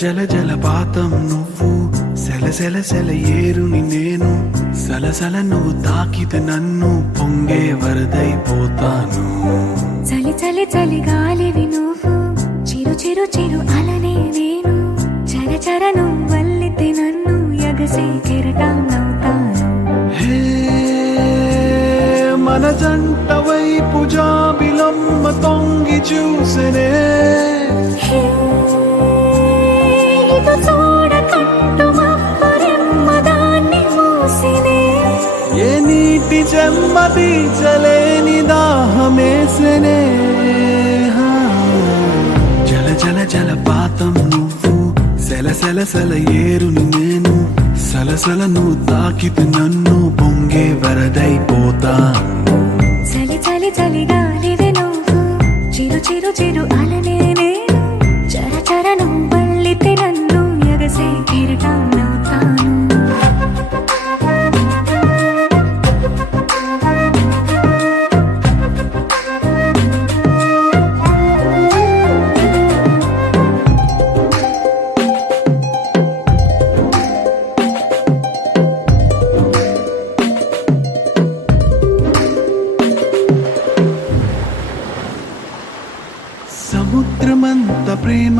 జల జలపాతం నువ్వు, సెల సెల సెల ఏరుని నేను, సలసల నువ్వు తాకితే నన్ను పొంగే వరదైపోతాను. చలి చలి చలి గాలివి నువ్వు, చిరు చిరు చిరు అలనే నేను, చర చర నువ్వు వల్లితే నన్ను ఎగసే కెరటాన్నవుతాను. హే మన జంట వైపు జాబిలమ్మ తొంగి చూసెనే, ఇటు చూడకంటూ మబ్బరెమ్మ దాన్ని మూసినే, ఏ నీటి చెమ్మ తీర్చలేని దాహమేసెనే. జల జల జలపాతం నువ్వు, సెల సెల సెల ఏరుని నేను, సలసల నువ్వు తాకితే నన్ను పొంగే వరదైపోతాను. చలి చలి చలి గాలివి నువ్వు, చిరు చిరు చిరు అలనే నేను, చర చర నువ్వు వల్లితే నన్ను ఎగసే కెరటాన్నవుతాను. సముద్రమంత ప్రేమ,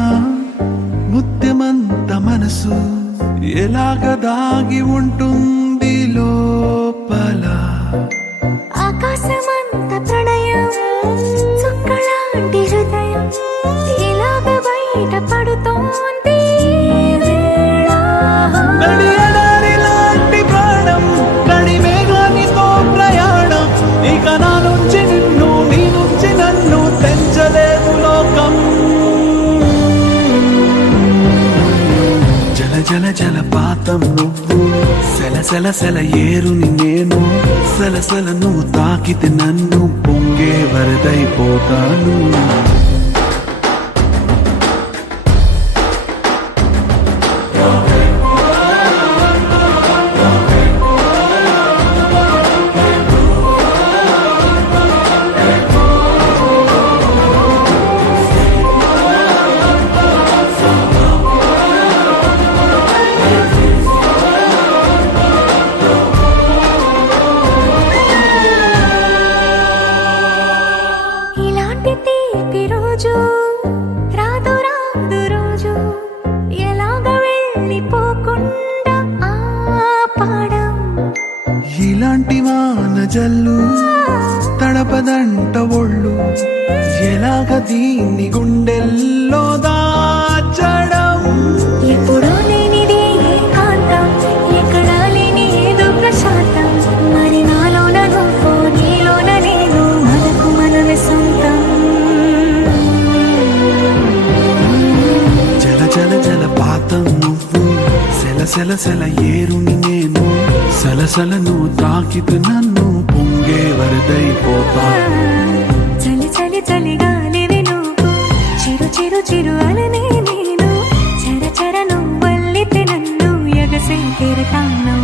ముత్యమంత మనసు, ఎలాగ దాగి ఉంటుంది లోపల. ఆకాశమంత ప్రణయం, చుక్కలాంటి హృదయం, ఇలాగ బయట పడుతోంది ఈ వేళ. నడియడారి లాంటి ప్రాణం, నడిమేఘానితో ప్రయాణం, ఇక నా నుంచి నిన్ను, నీ నుంచి నన్ను తెంచలేదు లోకం. జల జల జలపాతం నువ్వు, సెల సెల సెల ఏరుని నేను, సలసల నువ్వు తాకితే నన్ను పొంగే వరదైపోతాను. ఇలాంటి తీపి రోజు రాదు రాదు రోజు, ఎలాగ వెళ్ళిపోకుండా ఆపడం. ఇలాంటి వాన జల్లు తడపదంట ఒళ్ళు, ఎలాగ దీన్ని గుండెల్లో దాచడం. ఎప్పుడూ లేనిది ఏకాంతం, ఎక్కడా లేని ఏదో ప్రశాంతం, మరి నాలోన నువ్వు, నీలోన నేను, మనకు మనమే సొంతం. జల జల జలపాతం నువ్వు, సెల సెల సెల ఏరుని నేను, సలసల నువ్వు తాకితే నన్ను పొంగే వరదైపోతాను. చలి చలి చలి గాలివి నువ్వు, చిరు చిరు చిరు అలనే నేను, చర చర నువ్వు వల్లితే నన్ను ఎగసే కెరటాన్నవుతాను.